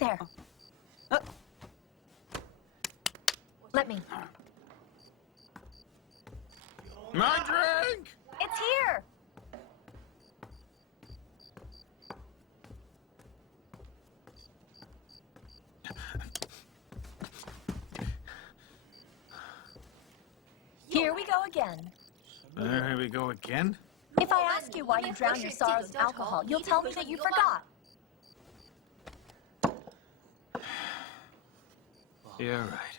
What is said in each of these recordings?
there. Let me. My drink! It's here! Here we go again. There we go again? If I ask you why you drown your sorrows in alcohol, you'll tell me that you forgot. You're right.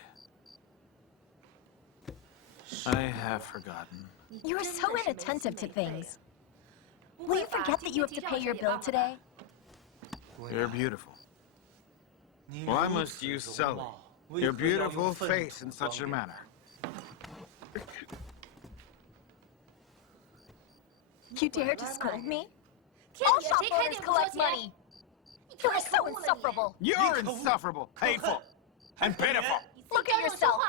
I have forgotten. You are so inattentive to things. Will you forget that you have to pay your bill today? You're beautiful. Why must you sully your beautiful face in such a manner? You dare to scold me? All shop owners collect money. You are so insufferable. You're insufferable, hateful, and pitiful. Look at yourself.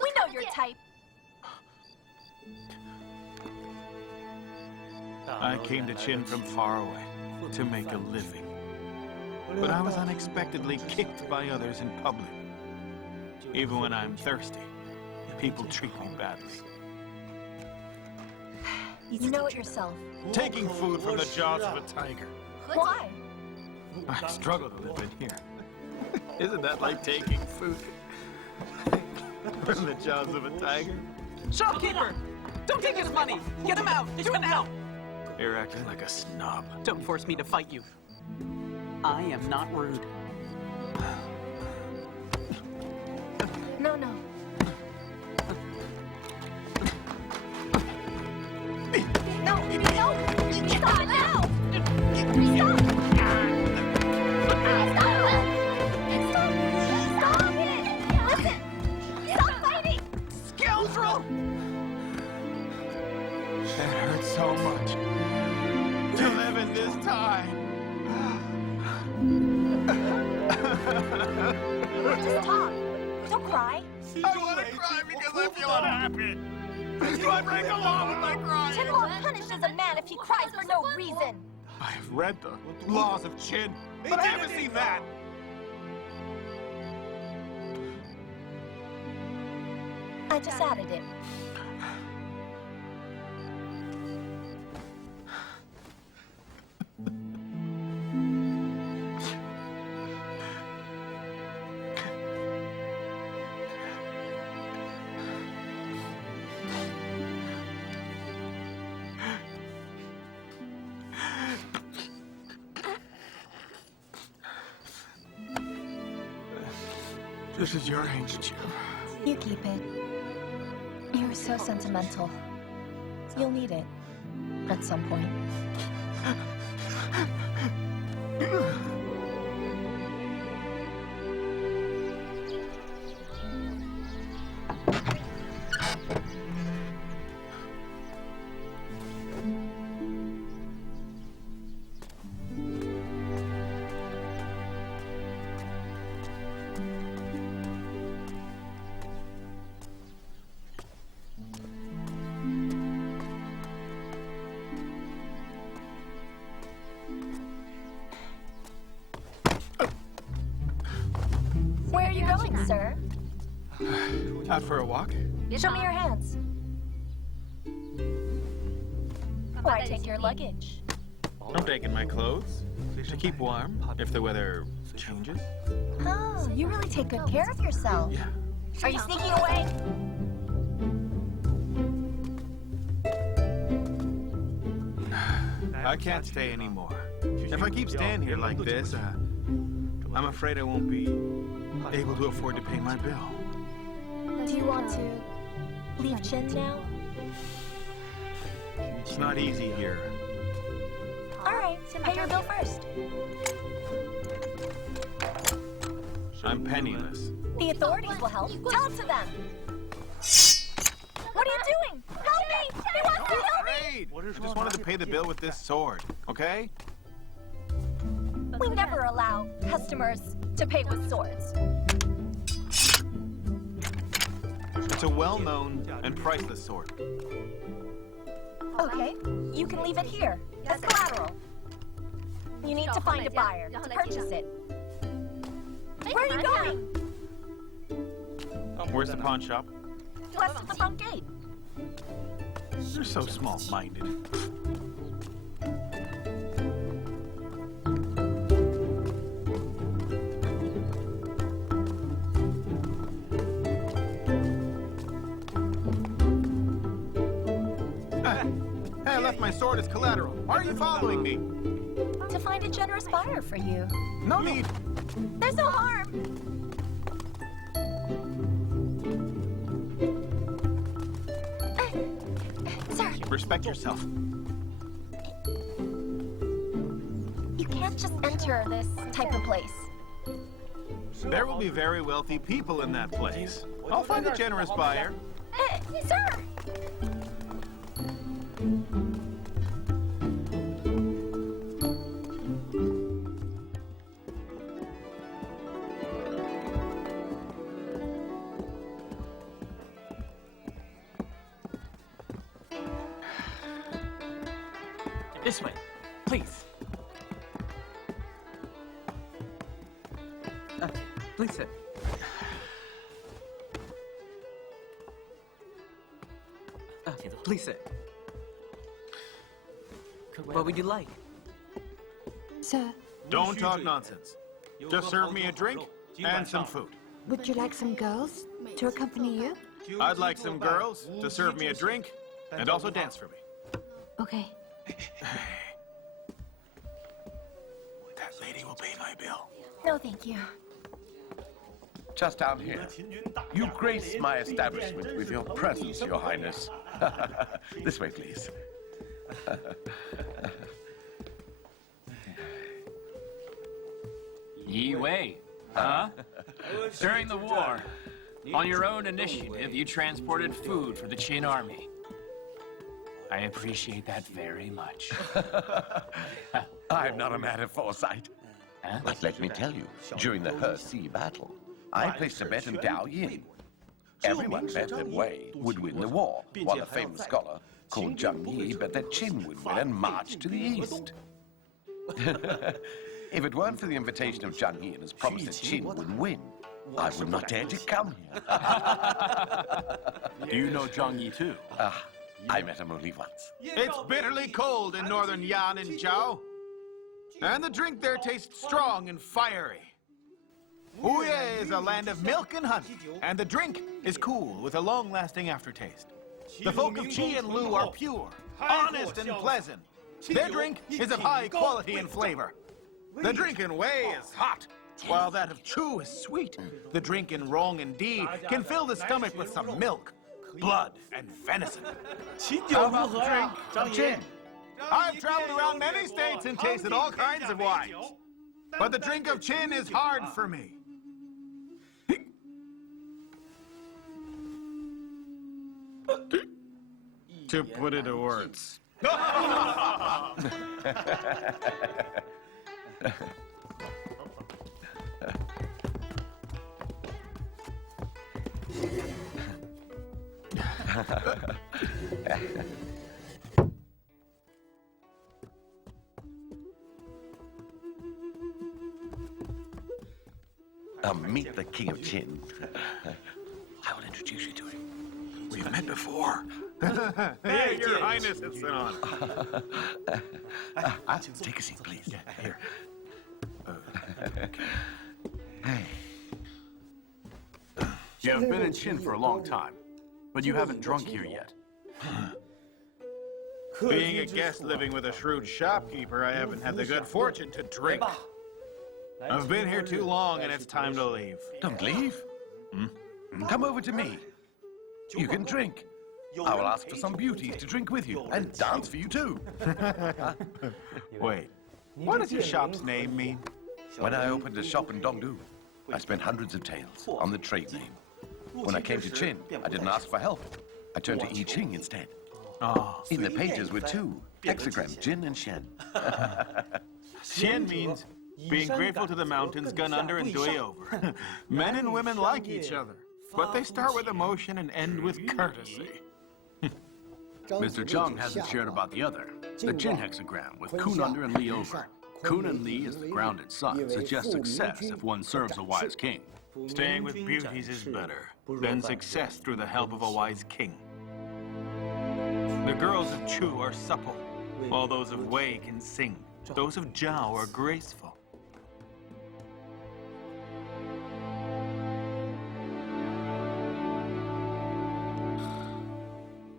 We know your type. I came to Qin from far away to make a living. But I was unexpectedly kicked by others in public. Even when I'm thirsty, people treat me badly. You know it yourself. Taking food from the jaws of a tiger. Why? I struggle to live in here. Isn't that like taking food from the jaws of a tiger? Shopkeeper! Don't take his money! Get him out! Do it now! You're acting like a snob. Don't force me to fight you. I am not rude. No, no. No, no! Stop now! Stop! Stop it! Listen! Stop fighting! Scoundrel! It hurts so much to live in this time. Just talk. Don't cry. I want to cry because I feel unhappy. So I break the law with my crying. Qin law punishes a man if he cries for no reason. I have read the laws of Qin, but I haven't seen that. I just added it. This is your handkerchief. You keep it. You're so sentimental. You'll need it at some point. Where are you going, sir? Out for a walk? Show me your hands. Why take your luggage? I'm taking my clothes to keep warm if the weather changes. Oh, you really take good care of yourself. Yeah. Are you sneaking away? I can't stay anymore. If I keep staying here like this, I'm afraid I won't be able to afford to pay my bill. Do you want to leave Qin now? It's not easy here. All right, pay your bill first. I'm penniless. The authorities will help. Tell it to them. What are you doing? Help me! They want to kill me! I just wanted to pay the bill with this sword, okay? We never allow customers to pay with swords. It's a well-known and priceless sword. Okay, you can leave it here as collateral. You need to find a buyer to purchase it. Where are you going? Where's the pawn shop? West of the front gate. You're so small-minded. Hey, I left my sword as collateral. Why are you following me? To find a generous buyer for you. No need. There's no harm. Sir, Respect yourself. you can't just enter this type of place. There will be very wealthy people in that place. I'll find a generous buyer. Sir! This way, please. Please sit. Please sit. What would you like? Sir, Don't talk nonsense. Just serve me a drink and some food. would you like some girls to accompany you? I'd like some girls to serve me a drink and also dance for me. Okay. That lady will pay my bill. No, thank you. Just down here. You grace my establishment with your presence, Your Highness. This way, please. Yi Wei, huh? During the war, on your own initiative, you transported food for the Qin army. I appreciate that very much. I'm not a man of foresight. Huh? But let me tell you, during the Ⅱ battle, I placed a bet in Dao Yin. Everyone bet that Wei would win the war, while a famous scholar called Zheng Yi bet that Qin would win and march to the east. If it weren't for the invitation of Zheng Yi and his promise that Qin would win, I would not dare to come here. Do you know Zhang Yi too? I met him only once. It's bitterly cold in northern Yan and Zhao. And the drink there tastes strong and fiery. Huye is a land of milk and honey, and the drink is cool with a long-lasting aftertaste. The folk of Qi and Lu are pure, honest, and pleasant. Their drink is of high quality and flavor. The drink in Wei is hot, while that of Chu is sweet. The drink in Rong and Di can fill the stomach with some milk, blood, and venison. How about the drink of Qin? I've traveled around many states and tasted all kinds of wines, but the drink of Qin is hard for me. To put it to words. Meet the King of Qin. I will introduce you to him. We've met before. Hey, Your Highness, it's on. Take a seat, please. Yeah, here. You have been in Qin for a long time, but you haven't drunk here yet. Being a guest living with a shrewd shopkeeper, I haven't had the good fortune to drink. I've been here too long, and it's time to leave. Don't leave. Come over to me. You can drink. I will ask for some beauties to drink with you, and dance for you too. Wait, what does your shop's name mean? When I opened a shop in Dongdu, I spent hundreds of taels on the trade name. When I came to Qin, I didn't ask for help. I turned to I Ching instead. Oh, In the pages were two hexagrams, Jin and Shen. Xian means being grateful to the mountains, gone under and dui over. Men and women like each other, but they start with emotion and end with courtesy. Mr. Zhang hasn't shared about the other, the Jin hexagram with Kun under and Li over. Qin Li is the grounded sun, suggests success if one serves a wise king. Staying with beauties is better than success through the help of a wise king. The girls of Chu are supple, while those of Wei can sing. Those of Zhao are graceful.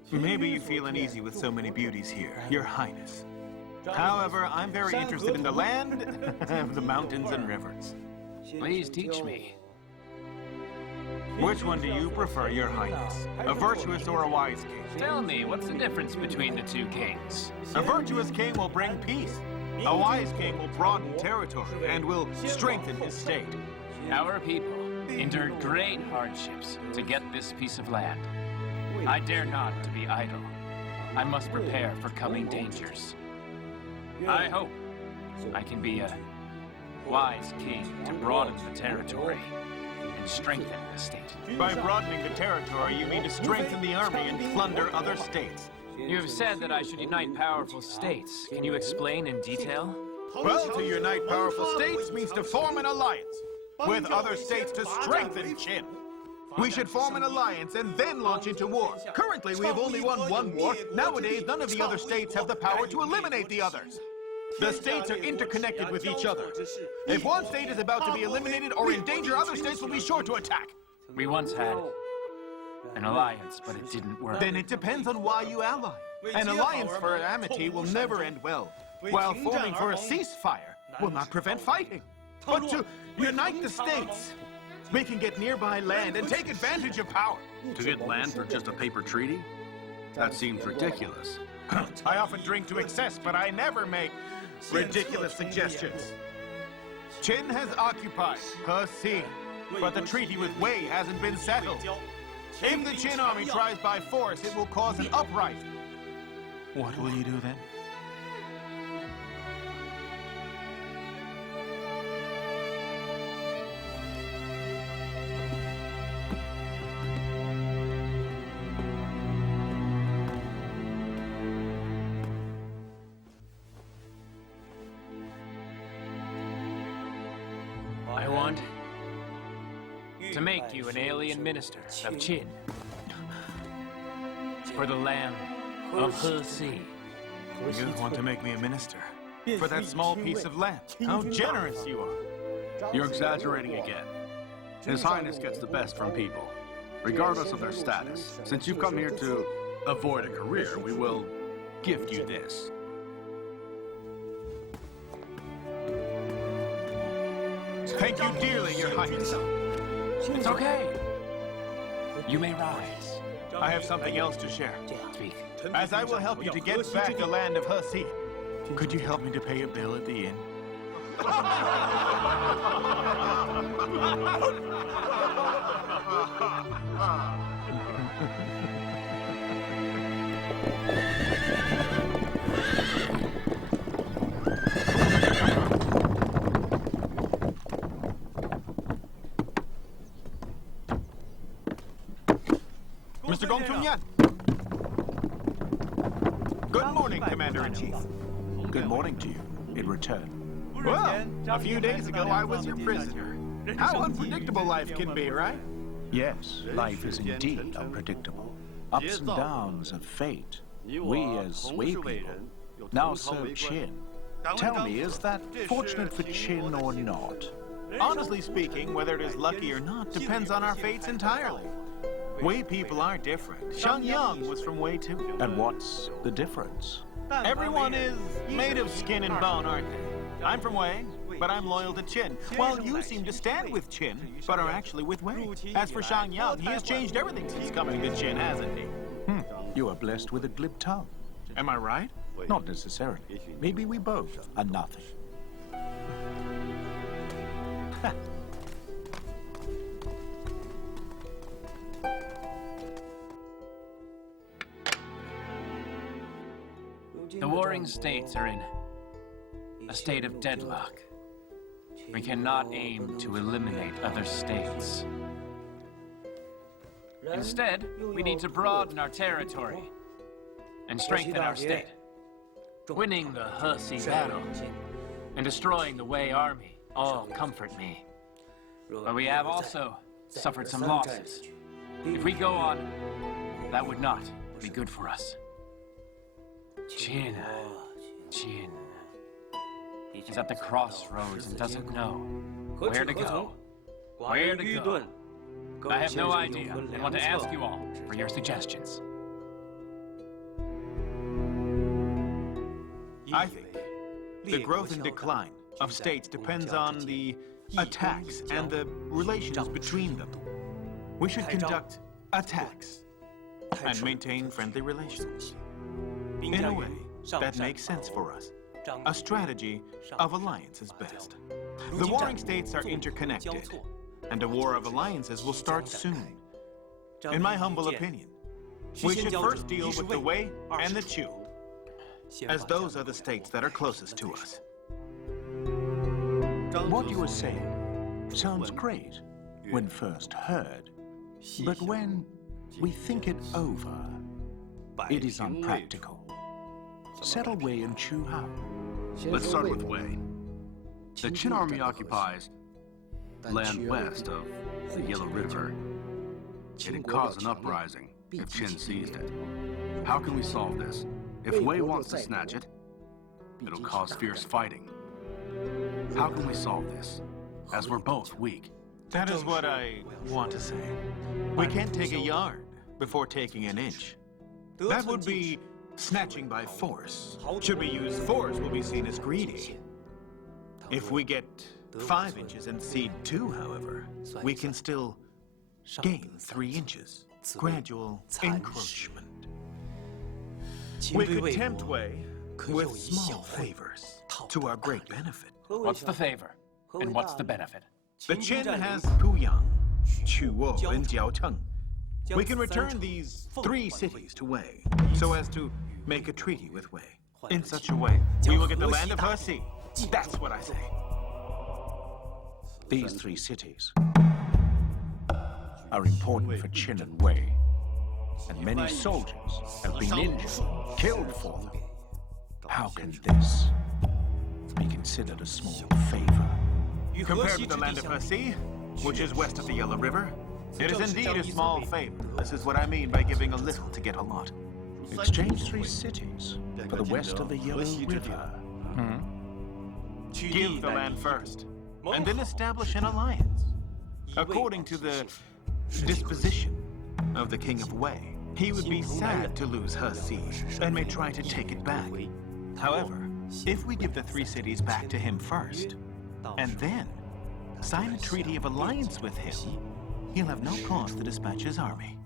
Maybe you feel uneasy with so many beauties here, Your Highness. However, I'm very interested in the land of the mountains and rivers. Please teach me. Which one do you prefer, Your Highness? A virtuous or a wise king? Tell me, what's the difference between the two kings? A virtuous king will bring peace. A wise king will broaden territory and will strengthen his state. Our people endured great hardships to get this piece of land. I dare not to be idle. I must prepare for coming dangers. I hope I can be a wise king to broaden the territory and strengthen the state. By broadening the territory, you mean to strengthen the army and plunder other states. You have said that I should unite powerful states. Can you explain in detail? Well, to unite powerful states means to form an alliance with other states to strengthen Qin. We should form an alliance and then launch into war. Currently, we have only won one war. Nowadays, none of the other states have the power to eliminate the others. The states are interconnected with each other. If one state is about to be eliminated or in danger, other states will be sure to attack. We once had an alliance, but it didn't work. Then it depends on why you ally. An alliance for amity will never end well, while forming for a ceasefire will not prevent fighting. But to unite the states, we can get nearby land and take advantage of power. To get land for just a paper treaty? That seems ridiculous. I often drink to excess, but I never make ridiculous suggestions. Qin has occupied Ⅱ, but the treaty with Wei hasn't been settled. If the Qin army tries by force, it will cause an uprising. What will you do then? I want to make you an alien minister of Qin for the land of Ⅱ You want to make me a minister for that small piece of land? How generous you are. You're exaggerating again. His Highness gets the best from people, regardless of their status. Since you've come here to avoid a career, we will gift you this. Thank you dearly, Your Highness. It's okay. You may rise. I have something else to share. Speak. As I will help you to get back the land of Ⅱ, could you help me to pay a bill at the inn? Mr. Gong Tunyan. Good morning, Commander-in-Chief. Good morning to you, in return. Well, a few days ago I was your prisoner. How unpredictable life can be, right? Yes, life is indeed unpredictable. Ups and downs of fate. We as Wei people now serve Qin. Tell me, is that fortunate for Qin or not? Honestly speaking, whether it is lucky or not depends on our fates entirely. Wei people are different. Xiangyang was from Wei too. And what's the difference? Everyone is made of skin and bone, aren't they? I'm from Wei, but I'm loyal to Qin. While you seem to stand with Qin, but are actually with Wei. As for Xiangyang, he has changed everything since coming to Qin, hasn't he? You are blessed with a glib tongue. Am I right? Not necessarily. Maybe we both are nothing. The warring states are in a state of deadlock. We cannot aim to eliminate other states. Instead, we need to broaden our territory and strengthen our state. Winning the Ⅱ battle and destroying the Wei army all comfort me. But we have also suffered some losses. If we go on, that would not be good for us. Qin is at the crossroads and doesn't know where to go. Where to go? I have no idea and want to ask you all for your suggestions. I think the growth and decline of states depends on the attacks and the relations between them. We should conduct attacks and maintain friendly relations. In a way that makes sense for us. A strategy of alliance is best. The warring states are interconnected, and a war of alliances will start soon. In my humble opinion, we should first deal with the Wei and the Chu, as those are the states that are closest to us. What you are saying sounds great when first heard, but when we think it over, it is unpractical. Settle Wei and Chu how? Let's start with Wei. The Qin army occupies land west of the Yellow River. It'd cause an uprising if Qin seized it. How can we solve this? If Wei wants to snatch it, it'll cause fierce fighting. How can we solve this, as we're both weak? That is what I want to say. We can't take a yard before taking an inch. That would be snatching by force. Should we use force, we'll be seen as greedy. If we get 5 inches and cede 2, however, we can still gain 3 inches. Gradual encroachment. We could tempt Wei with small favors to our great benefit. What's the favor, and what's the benefit? The Qin has Puyang, Chuo, and Jiaocheng. We can return these 3 cities to Wei, so as to make a treaty with Wei. In such a way, we will get the land of Ⅱ That's what I say. These 3 cities are important for Qin and Wei, and many soldiers have been injured, killed for them. How can this be considered a small favor? Compared with the land of Ⅱ which is west of the Yellow River, it is indeed a small favor. This is what I mean by giving a little to get a lot. Exchange 3 cities for the west of the Yellow River. Give the land first, and then establish an alliance. According to the disposition of the King of Wei, he would be sad to lose Ⅱ and may try to take it back. However, if we give the 3 cities back to him first, and then sign a treaty of alliance with him, he'll have no cause to dispatch his army.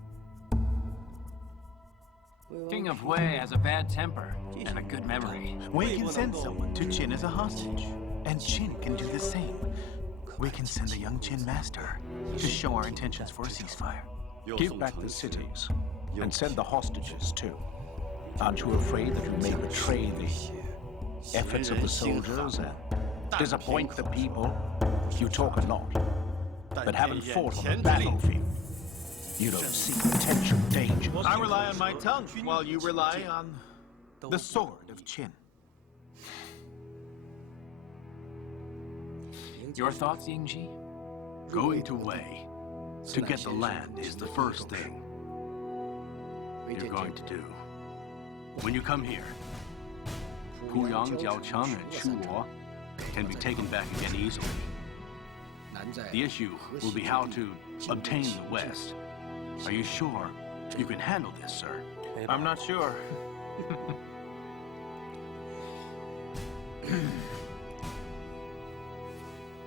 King of Wei has a bad temper and a good memory. We can send someone to Qin as a hostage, and Qin can do the same. We can send a young Qin master to show our intentions for a ceasefire. Give back the cities, and send the hostages too. Aren't you afraid that you may betray the efforts of the soldiers and disappoint the people? You talk a lot, but haven't fought on the battlefield. You don't see potential danger. I rely on my tongue, while you rely on the sword of Qin. Your thoughts, Yingji? Going to Wei to get the land is the first thing you're going to do. When you come here, Puyang, Jiaocheng, and Chuo can be taken back again easily. The issue will be how to obtain the West. Are you sure you can handle this, sir? I'm not sure.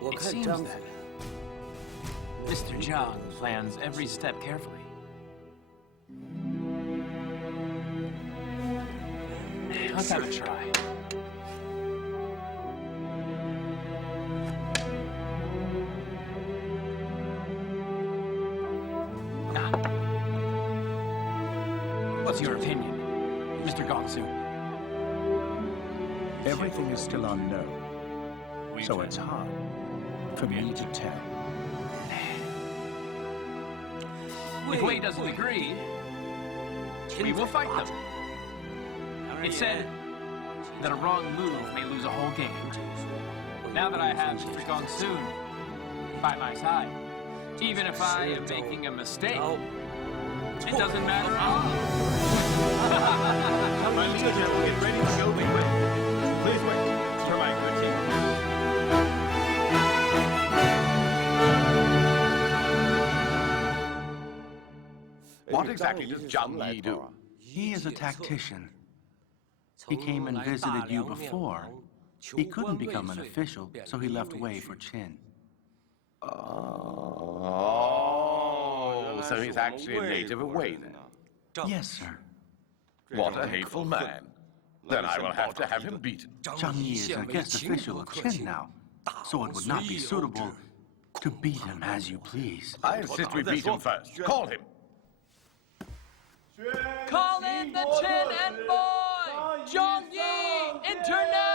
It seems that Mr. Zhang plans every step carefully. Let's have a try. What's your opinion, Mr. Gongsu? Everything is still unknown, so it's hard for me to tell. If Wei doesn't agree, we will fight them. It's said that a wrong move may lose a whole game. Now that I have Gongsun by my side, even if I am making a mistake, it doesn't matter at all. My lieutenant will get ready to go be with you. Please wait for my critique. What exactly does Zhang Yi do? He is a tactician. He came and visited you before. He couldn't become an official, so he left way for Qin. Oh, so he's actually a native of Wei then? Yes, sir. What a hateful man. Then I will have to have him beaten. Zhang Yi is a guest official of Qin now, so it would not be suitable to beat him as you please. I insist we beat him first. Call him. Call in the Qin envoy! Zhang Yi, enter now!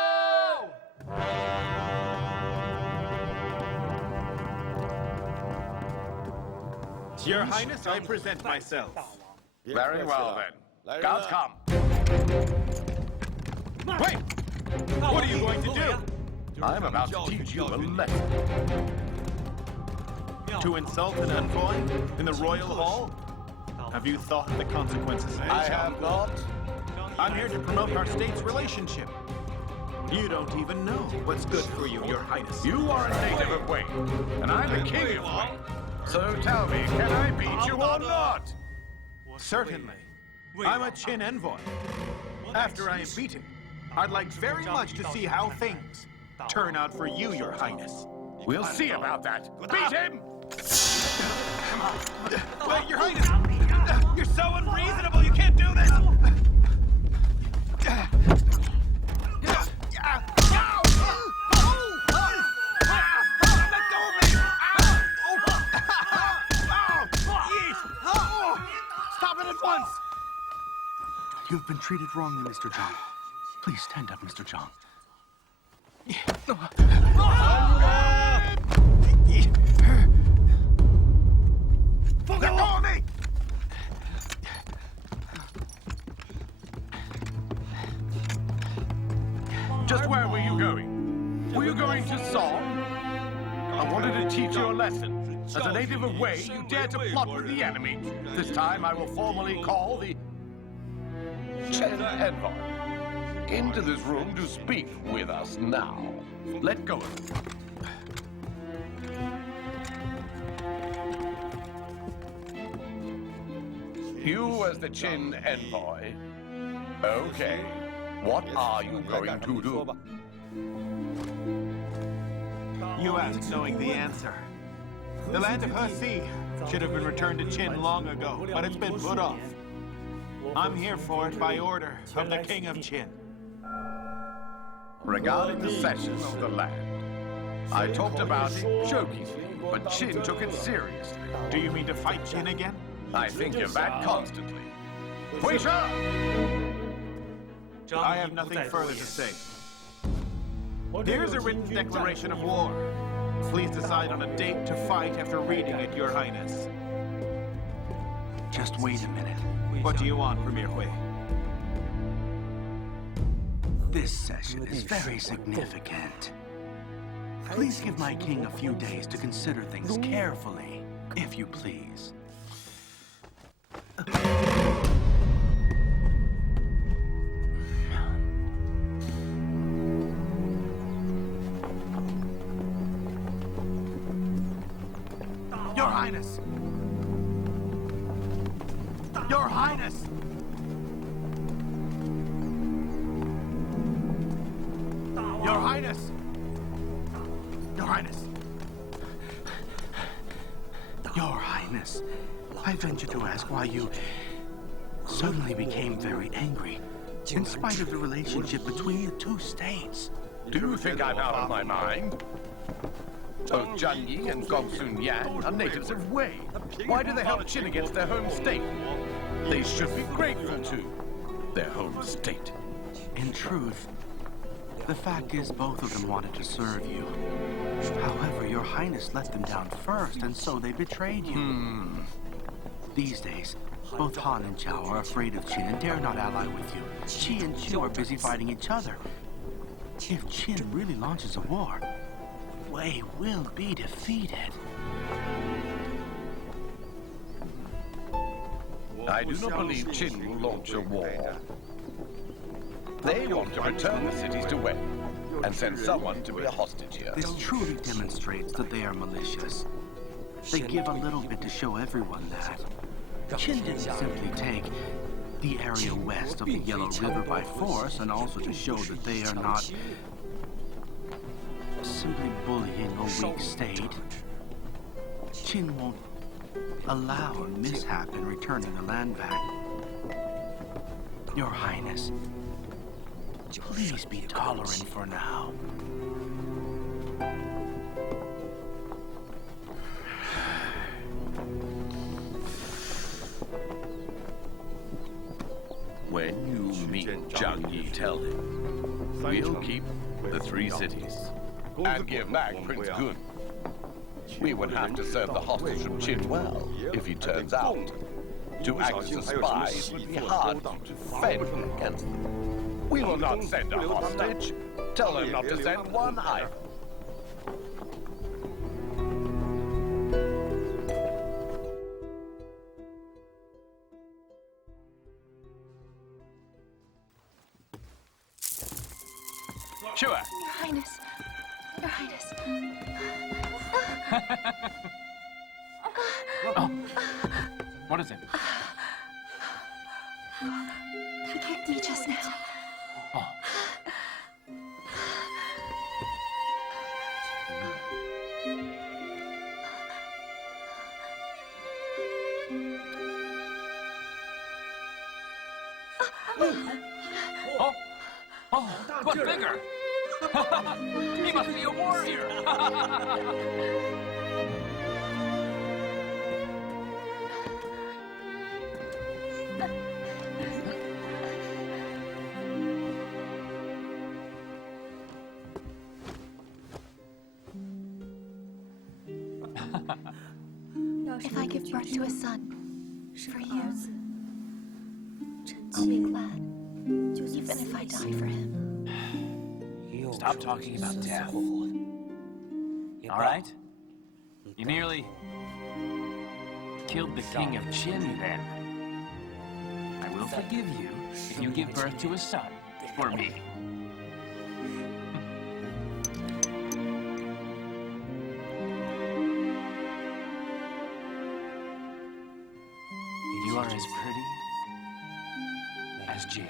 Your Highness, I present myself. Very well then. Guards, come. Wait! What are you going to do? I'm about to teach you a lesson. To insult an envoy in the royal hall? Have you thought of the consequences? I have not. I'm here to promote our state's relationship. You don't even know what's good for you, Your Highness. You are a native of Wei, and I'm the king of Wei. So tell me, can I beat you or not? Certainly. I'm a Qin envoy. After I am beaten, I'd like very much to see how things turn out for you, Your Highness. We'll see about that. Beat him! Wait, Your Highness! You're so unreasonable, you can't do this! Stop it at once! You've been treated wrongly, Mr. Zhang. Please stand up, Mr. Zhang. Let go of me! Just where were you going? Were you going to Song? I wanted to teach you a lesson. As a native of Wei, you dare to plot with the enemy. This time I will formally call the Qin envoy into this room to speak with us now. Let go of him. You as the Qin envoy. Okay. What are you going to do? You asked knowing the answer. The land of Ⅱ should have been returned to Qin long ago, but it's been put off. I'm here for it by order of the King of Qin. Regarding the cession of the land, I talked about it jokingly, but Qin took it seriously. Do you mean to fight Qin again? I think of that constantly. Waiter! I have nothing further to say. Here's a written declaration of war. Please decide on a date to fight after reading it, Your Highness. Just wait a minute. What do you want, Premier Hui? This session is very significant. Please give my king a few days to consider things carefully, if you please. Your Highness! Your Highness! Your Highness! Your Highness! Your Highness, I venture to ask why you suddenly became very angry, in spite of the relationship between the two states. Do you think I'm out of my mind? Both Zhang Yi and Gongsun Yan are natives of Wei. Why do they help Qin against their home state? They should be grateful to their home state. In truth, the fact is both of them wanted to serve you. However, your Highness let them down first, and so they betrayed you. These days, both Han and Zhao are afraid of Qin and dare not ally with you. Qi and Chu are busy fighting each other. If Qin really launches a war, Wei will be defeated. I do not believe Qin will launch a war. They want to return the cities to Wei and send someone to be a hostage here. This truly demonstrates that they are malicious. They give a little bit to show everyone that. Qin didn't simply take the area west of the Yellow River by force, and also to show that they are not simply bullying a weak state. Qin won't allow a mishap in returning the land back. Your Highness, please be tolerant for now. When you meet Zhang Yi, tell him we'll keep the 3 cities and give back Prince Gun. We would have to serve the hostage from Qin well if he turns out. To act as a spy would be hard to defend against them. We will not send a hostage. Tell them not to send one either. Sure. Your Highness. Your Highness. Oh. What is it? He kicked me just now. Oh. Oh. Oh, but bigger! He must be a warrior! If I give birth to a son, for you, I'll be glad, even if I die for him. Stop talking about death. All right? You nearly killed the king of Qin, then. I will forgive you if you give birth to a son for me. You are as pretty as Jade.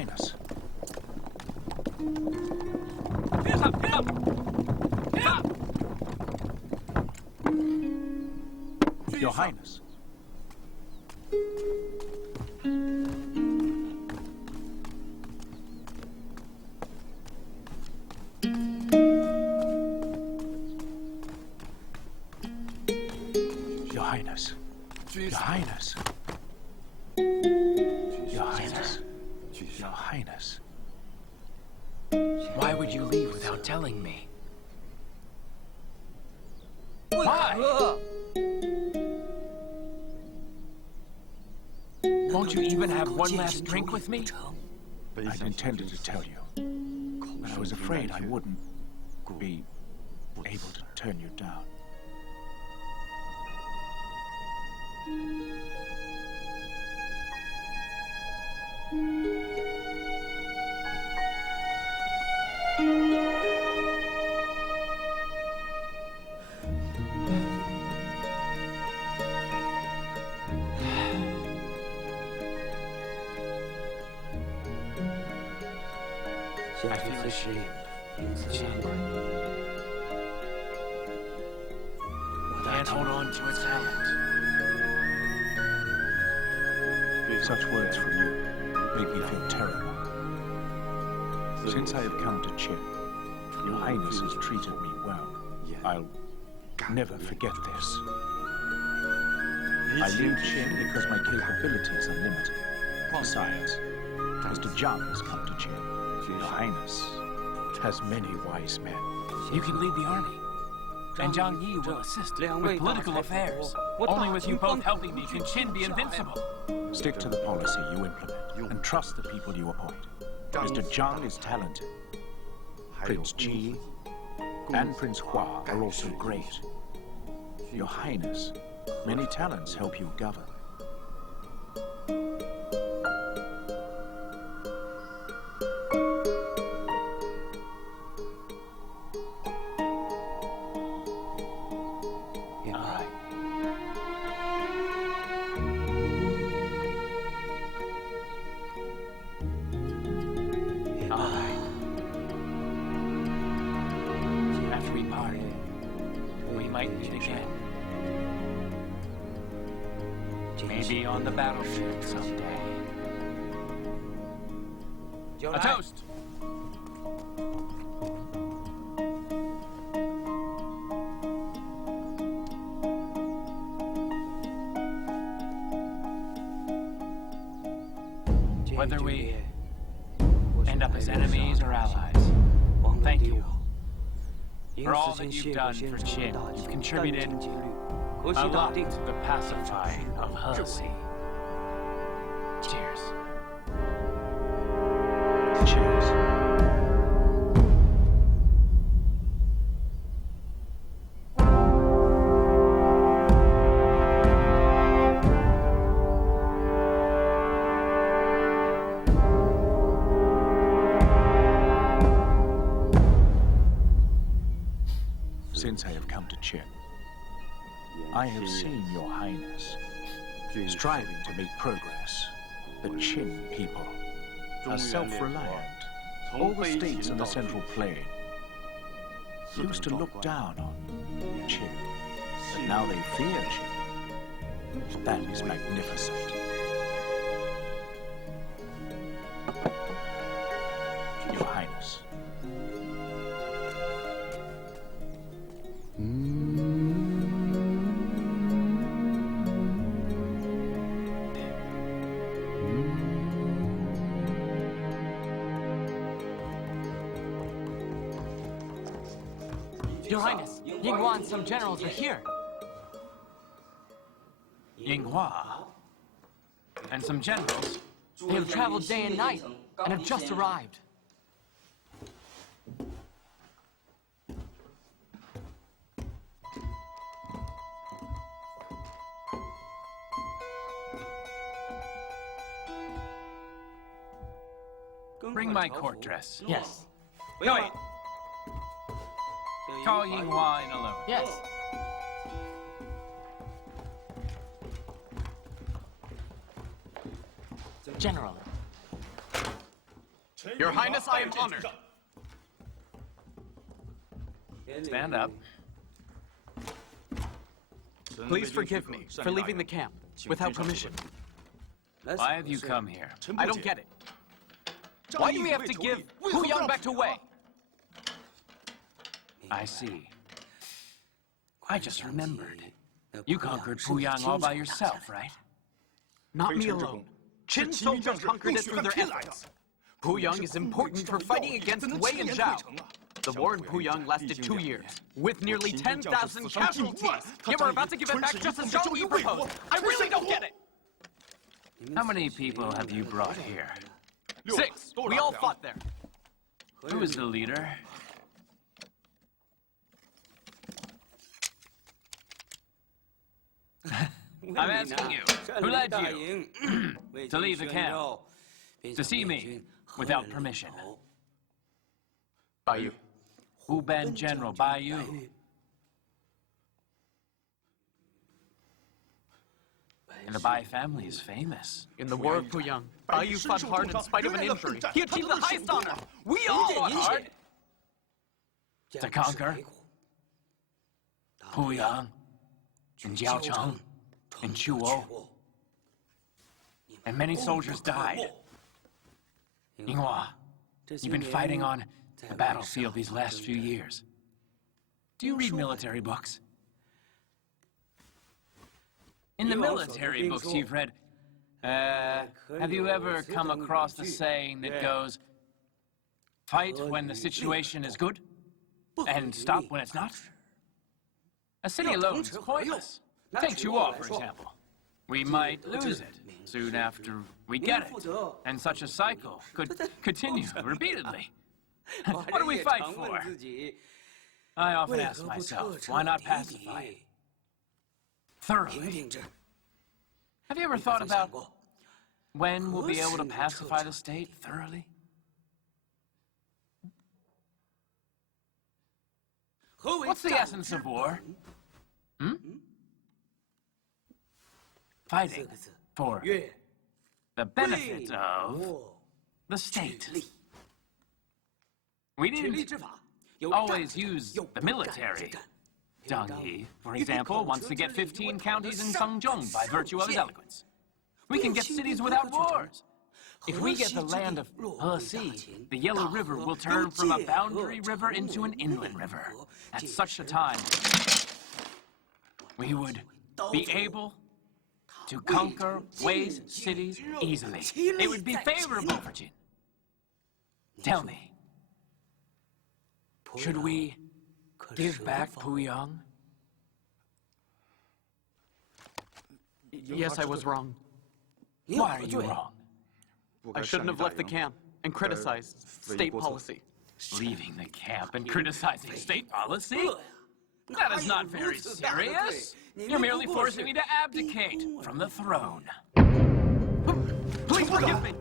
Highness. Hands up! Hands up! Hands up! Your Highness. Your Highness. Your Highness. Your Highness. Your Highness. Why would you leave without telling me? Why? Won't you even have one last drink with me? I'd intended to tell you, but I was afraid I wouldn't be able to turn you down. I feel ashamed. Angry. Can't hold on to its hand. Such words from you make me feel terrible. Since I have come to Qin, Your Highness has treated me well. I'll never forget this. I leave Qin because my capabilities are limited. Besides, Mr. Zhang has come to Qin. Your Highness has many wise men. You can lead the army. And Zhang Yi will assist with political affairs. Only with you both helping me can Qin be invincible. Stick to the policy you implement and trust the people you appoint. Mr. Zhang is talented. Prince Qi and Prince Hua are also great. Your Highness, many talents help you govern. After we part, we might meet again. Maybe on the battlefield someday. A toast! Whether we end up as enemies or allies, thank you for all that you've done for Qin. You've contributed a lot to the pacifying of He. Cheers. Cheers. Since I have come to Qin, I have seen Your Highness striving to make progress. The Qin people are self-reliant. All the states in the Central Plain used to look down on Qin, but now they fear Qin. That is magnificent. Your Highness. Your Highness, Yinghua and some generals are here. Yinghua and some generals. They have traveled day and night and have just arrived. Bring my court dress. Yes. Wait. Call Yinghua in alone. Yes. General. Your Highness, I am honored. Stand up. Please forgive me for leaving the camp without permission. Why have you come here? I don't get it. Why do we have to give Pu Yang back to Wei? I see. I just remembered. You conquered Puyang all by yourself, right? Not me alone. Qin soldiers conquered it through their efforts. Puyang is important for fighting against Wei and Zhao. The war in Puyang lasted 2 years, with nearly 10,000 casualties. Yet we're about to give it back just as Zhao Yi proposed. I really don't get it! How many people have you brought here? 6. We all fought there. Who is the leader? I'm asking you, who led you to leave the camp, to see me without permission? Bai Yu. Wu Ben General Bai Yu. And the Bai family is famous. In the war of Puyang, Bai Yu fought hard in spite of an injury. He achieved the highest honor. We all fought hard. To conquer Puyang and Jiaocheng and Chuo. And many soldiers died. Yinghua, you've been fighting on the battlefield these last few years. Do you read military books? In the military books you've read, have you ever come across the saying that goes, fight when the situation is good, and stop when it's not? A city alone is pointless. Take Chuo, for example. We might lose it soon after we get it, and such a cycle could continue repeatedly. What do we fight for? I often ask myself, why not pacify it thoroughly? Have you ever thought about when we'll be able to pacify the state thoroughly? What's the essence of war? Fighting for the benefit of the state. We didn't always use the military. Zhang Yi, for example, wants to get 15 counties in Sangzhong by virtue of his eloquence. We can get cities without wars. If we get the land of Hexi, the Yellow River will turn from a boundary river into an inland river. At such a time, we would be able to conquer Wei's cities easily. It would be favorable for Qin. Tell me, should we give back Puyang? Yes, I was wrong. Why are you wrong? I shouldn't have left the camp and criticized state policy. Leaving the camp and criticizing state policy? That is not very serious. You're merely forcing me to abdicate from the throne. Please forgive me!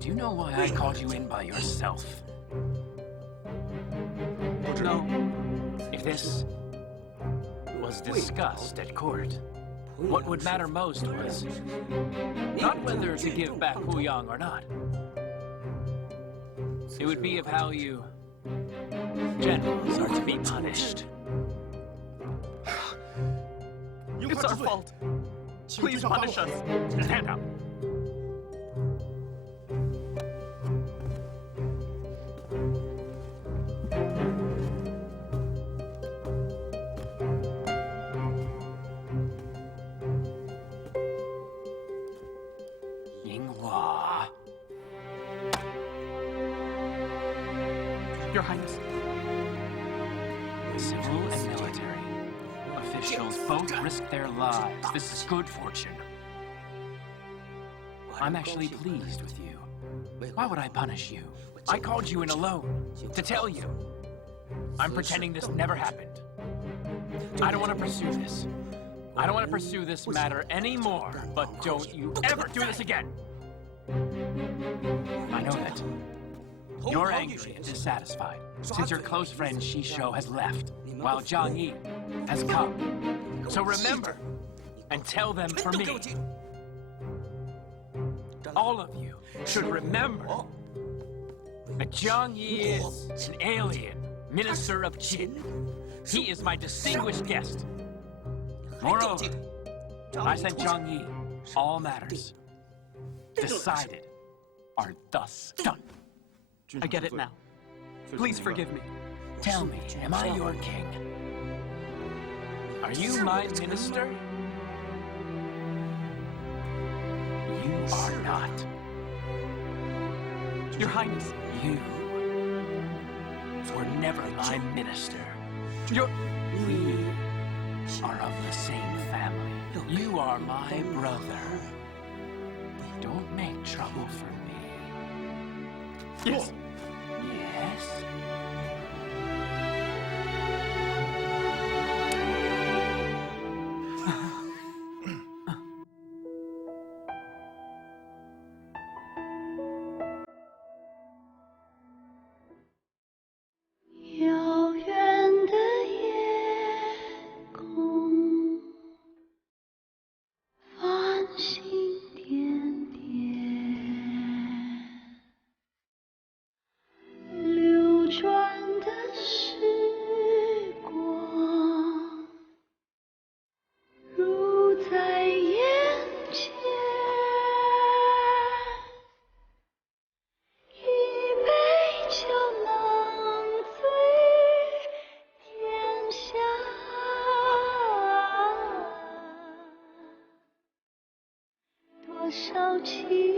Do you know why I called you in by yourself? No. If this was discussed at court, what would matter most was not whether to give back Puyang or not. It would be of how you generals are to be punished. It's our fault. Please punish us. Stand up. Yinghua. Your Highness. Civil and military officials both risk their lives. This is good fortune. I'm actually pleased with you. Why would I punish you? I called you in alone to tell you. I'm pretending this never happened. I don't want to pursue this. I don't want to pursue this matter anymore, but don't you ever do this again! I know that you're angry and dissatisfied since your close friend Shisho has left, while Zhang Yi has come. So remember, and tell them for me. all of you should remember that Zhang Yi is an alien, minister of Qin. He is my distinguished guest. Moreover, I sent Zhang Yi all matters decided are thus done. I get it now. Please forgive me. Tell me, am I your king? Are you my minister? You are not. Your Highness. You were never my minister. You're... We are of the same family. You are my brother. Don't make trouble for me. Yes. Yes?遥远的夜空，繁星点点，流转的时光，如在眼前。一杯酒能醉天下，多少情。